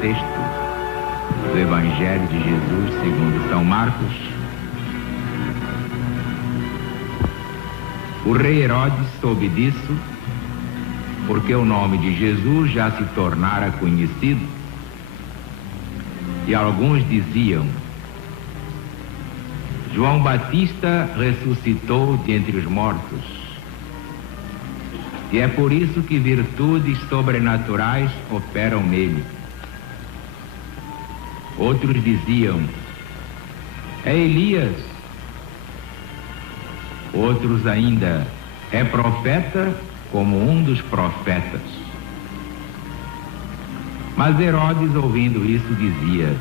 sexto do Evangelho de Jesus segundo São Marcos. O rei Herodes soube disso, porque o nome de Jesus já se tornara conhecido, e alguns diziam: João Batista ressuscitou de entre os mortos, e é por isso que virtudes sobrenaturais operam nele. Outros diziam: é Elias. Outros ainda: é profeta, como um dos profetas. Mas Herodes, ouvindo isso, dizia: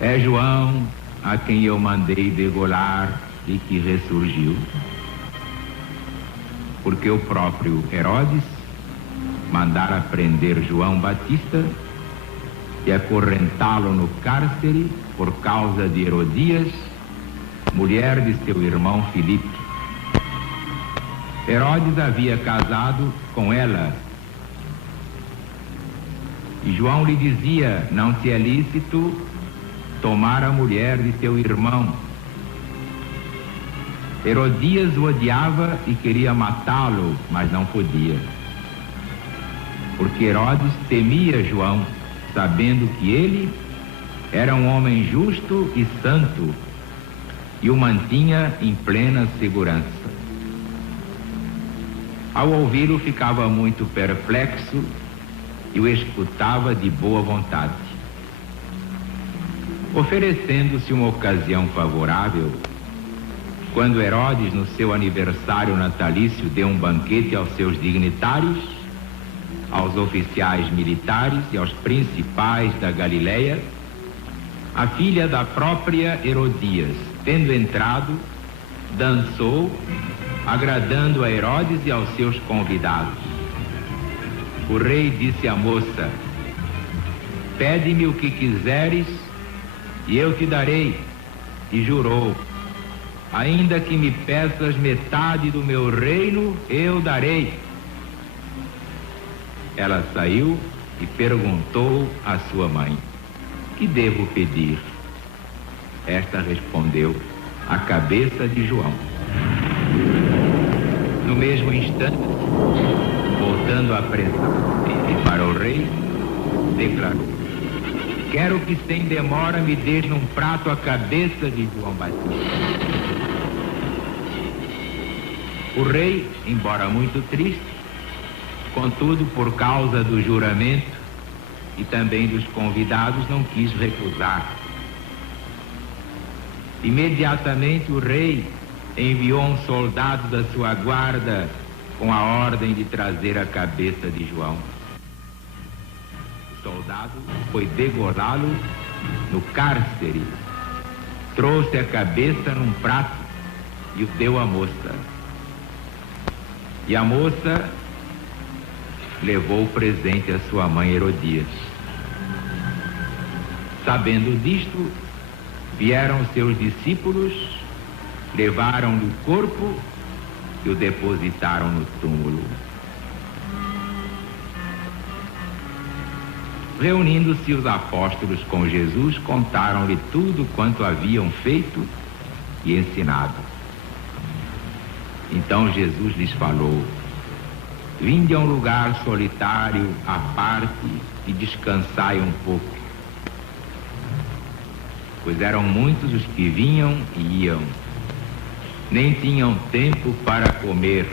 é João, a quem eu mandei degolar e que ressurgiu. Porque o próprio Herodes mandara prender João Batista e acorrentá-lo no cárcere por causa de Herodias, mulher de seu irmão Filipe. Herodes havia casado com ela, e João lhe dizia: não te é lícito tomar a mulher de teu irmão. Herodias o odiava e queria matá-lo, mas não podia, porque Herodes temia João, sabendo que ele era um homem justo e santo e o mantinha em plena segurança. Ao ouvi-lo, ficava muito perplexo e o escutava de boa vontade. Oferecendo-se uma ocasião favorável, quando Herodes, no seu aniversário natalício, deu um banquete aos seus dignitários, aos oficiais militares e aos principais da Galileia, a filha da própria Herodias, tendo entrado, dançou, agradando a Herodes e aos seus convidados. O rei disse à moça: pede-me o que quiseres e eu te darei. E jurou: ainda que me peças metade do meu reino, eu darei. Ela saiu e perguntou à sua mãe: que devo pedir? Esta respondeu: a cabeça de João. No mesmo instante, voltando a presente para o rei, declarou: quero que sem demora me dês num prato a cabeça de João Batista. O rei, embora muito triste, contudo, por causa do juramento e também dos convidados, não quis recusar. Imediatamente o rei enviou um soldado da sua guarda com a ordem de trazer a cabeça de João. O soldado foi degolá-lo no cárcere, trouxe a cabeça num prato e o deu à moça. E a moça levou o presente à sua mãe Herodias. Sabendo disto, vieram seus discípulos, levaram-lhe o corpo e o depositaram no túmulo. Reunindo-se os apóstolos com Jesus, contaram-lhe tudo quanto haviam feito e ensinado. Então Jesus lhes falou: vinde a um lugar solitário, à parte, e descansai um pouco. Pois eram muitos os que vinham e iam, nem tinham tempo para comer.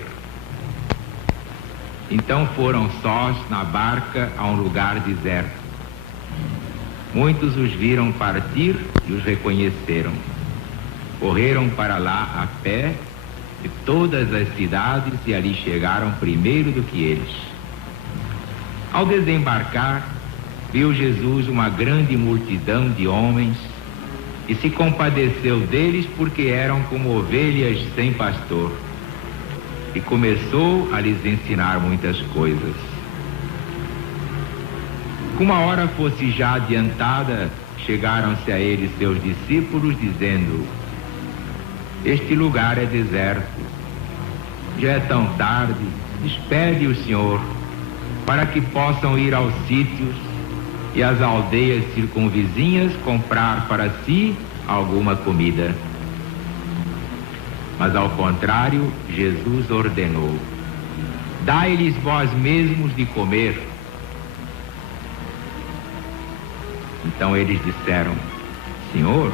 Então foram sós na barca a um lugar deserto. Muitos os viram partir e os reconheceram. Correram para lá a pé de todas as cidades e ali chegaram primeiro do que eles. Ao desembarcar, viu Jesus uma grande multidão de homens e se compadeceu deles, porque eram como ovelhas sem pastor, e começou a lhes ensinar muitas coisas. Como a hora fosse já adiantada, chegaram-se a ele seus discípulos, dizendo: este lugar é deserto, já é tão tarde, despede o Senhor, para que possam ir aos sítios e as aldeias circunvizinhas comprar para si alguma comida. Mas ao contrário, Jesus ordenou: dai-lhes vós mesmos de comer. Então eles disseram: Senhor,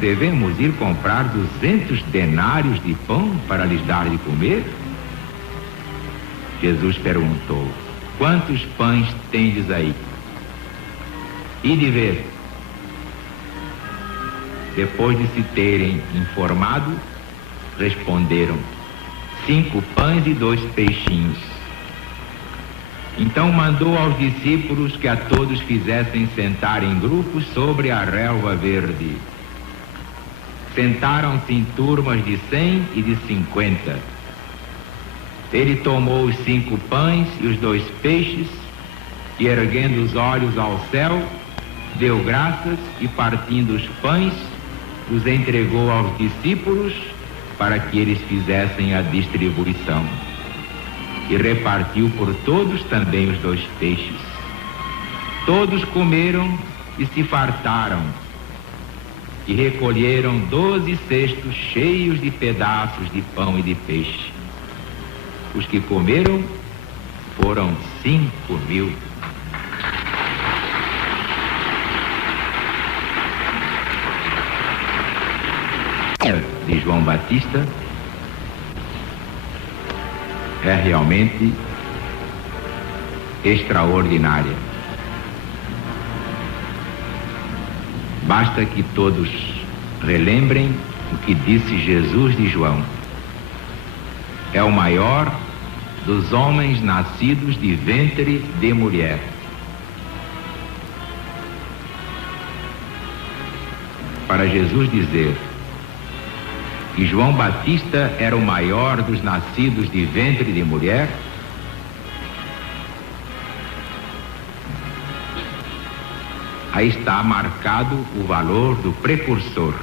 devemos ir comprar 200 denários de pão para lhes dar de comer? Jesus perguntou: quantos pães tendes aí? Ide ver. Depois de se terem informado, responderam: 5 pães e 2 peixinhos. Então mandou aos discípulos que a todos fizessem sentar em grupos sobre a relva verde. Sentaram-se em turmas de 100 e de 50. Ele tomou os 5 pães e os 2 peixes, e erguendo os olhos ao céu, deu graças e, partindo os pães, os entregou aos discípulos para que eles fizessem a distribuição. E repartiu por todos também os 2 peixes. Todos comeram e se fartaram, e recolheram 12 cestos cheios de pedaços de pão e de peixe. Os que comeram foram 5.000. De João Batista é realmente extraordinária. Basta que todos relembrem o que disse Jesus de João: é o maior dos homens nascidos de ventre de mulher. Para Jesus dizer que João Batista era o maior dos nascidos de ventre de mulher, aí está marcado o valor do precursor.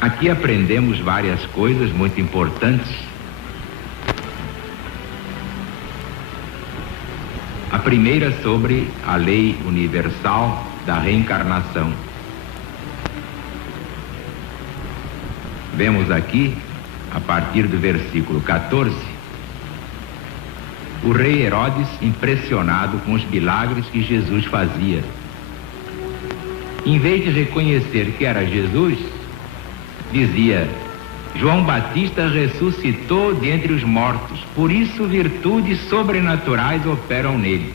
Aqui aprendemos várias coisas muito importantes. A primeira sobre a lei universal da reencarnação. Vemos aqui, a partir do versículo 14, o rei Herodes impressionado com os milagres que Jesus fazia. Em vez de reconhecer que era Jesus, dizia: João Batista ressuscitou dentre os mortos, por isso virtudes sobrenaturais operam nele.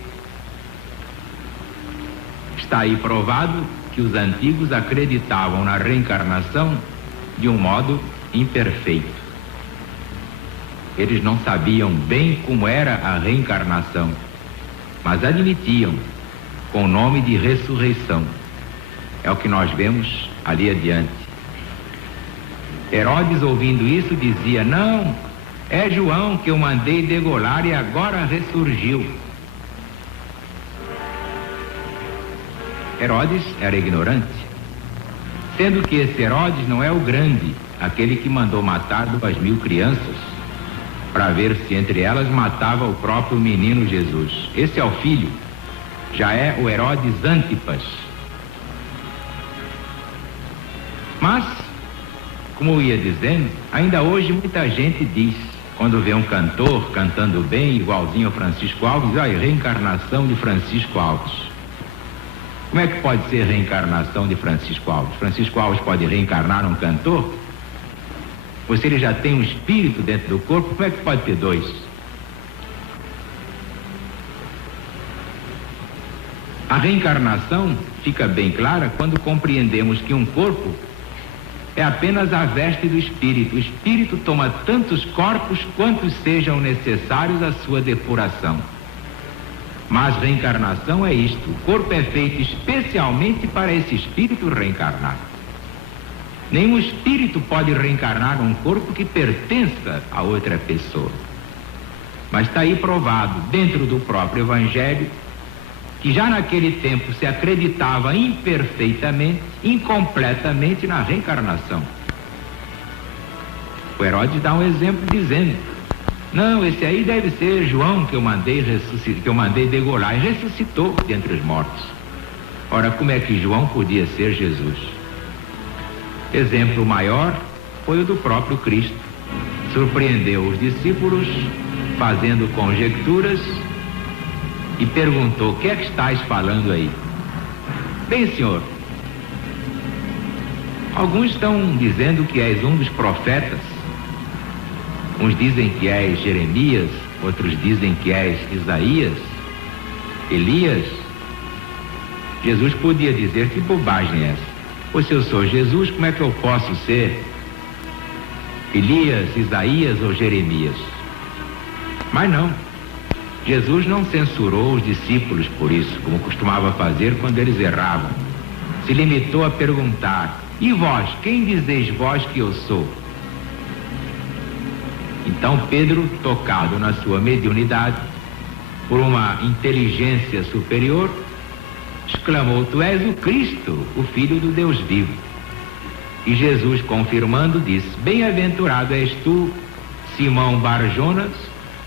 Está aí provado que os antigos acreditavam na reencarnação de um modo imperfeito. Eles não sabiam bem como era a reencarnação, mas admitiam com o nome de ressurreição. É o que nós vemos ali adiante. Herodes, ouvindo isso, dizia: não, é João que eu mandei degolar e agora ressurgiu. Herodes era ignorante, sendo que esse Herodes não é o grande, aquele que mandou matar 2.000 crianças, para ver se entre elas matava o próprio menino Jesus. Esse é o filho, já é o Herodes Antipas. Mas, como eu ia dizendo, ainda hoje muita gente diz, quando vê um cantor cantando bem, igualzinho ao Francisco Alves, diz: olha, reencarnação de Francisco Alves. Como é que pode ser reencarnação de Francisco Alves? Francisco Alves pode reencarnar um cantor? Ou se ele já tem um espírito dentro do corpo, como é que pode ter 2? A reencarnação fica bem clara quando compreendemos que um corpo é apenas a veste do espírito. O espírito toma tantos corpos quantos sejam necessários à sua depuração. Mas reencarnação é isto: o corpo é feito especialmente para esse espírito reencarnar. Nenhum espírito pode reencarnar um corpo que pertença a outra pessoa. Mas está aí provado, dentro do próprio Evangelho, que já naquele tempo se acreditava imperfeitamente, incompletamente na reencarnação. O Herodes dá um exemplo dizendo Não, esse aí deve ser João que eu mandei degolar, e ressuscitou dentre os mortos. Ora, como é que João podia ser Jesus? Exemplo maior foi o do próprio Cristo. Surpreendeu os discípulos fazendo conjecturas e perguntou: o que é que estás falando aí? Bem, Senhor, alguns estão dizendo que és um dos profetas. Uns dizem que és Jeremias, outros dizem que és Isaías, Elias. Jesus podia dizer: que bobagem é essa? Pois se eu sou Jesus, como é que eu posso ser Elias, Isaías ou Jeremias? Mas não. Jesus não censurou os discípulos por isso, como costumava fazer quando eles erravam. Se limitou a perguntar: e vós, quem dizeis vós que eu sou? Então Pedro, tocado na sua mediunidade, por uma inteligência superior, exclamou: tu és o Cristo, o Filho do Deus vivo. E Jesus, confirmando, disse: bem-aventurado és tu, Simão Bar-Jonas,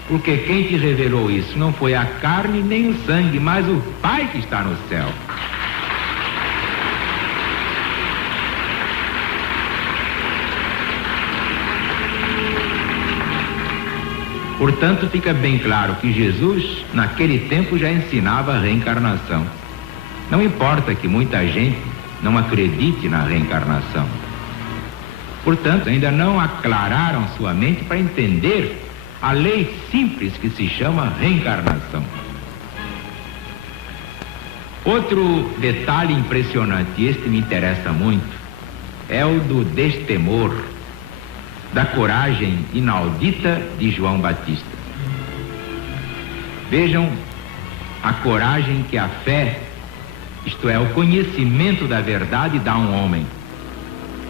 porque quem te revelou isso não foi a carne nem o sangue, mas o Pai que está no céu. Portanto, fica bem claro que Jesus, naquele tempo, já ensinava a reencarnação. Não importa que muita gente não acredite na reencarnação. Portanto, ainda não aclararam sua mente para entender a lei simples que se chama reencarnação. Outro detalhe impressionante, e este me interessa muito, é o do destemor, da coragem inaudita de João Batista. Vejam a coragem que a fé, isto é, o conhecimento da verdade, dá a um homem.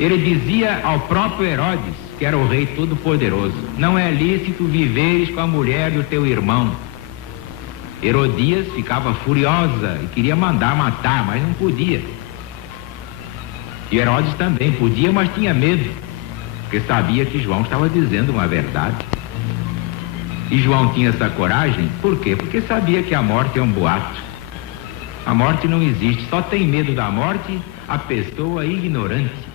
Ele dizia ao próprio Herodes, que era o rei todo-poderoso: não é lícito viveres com a mulher do teu irmão. Herodias ficava furiosa e queria mandar matar, mas não podia. E Herodes também podia, mas tinha medo, porque sabia que João estava dizendo uma verdade. E João tinha essa coragem, por quê? Porque sabia que a morte é um boato. A morte não existe, só tem medo da morte a pessoa ignorante.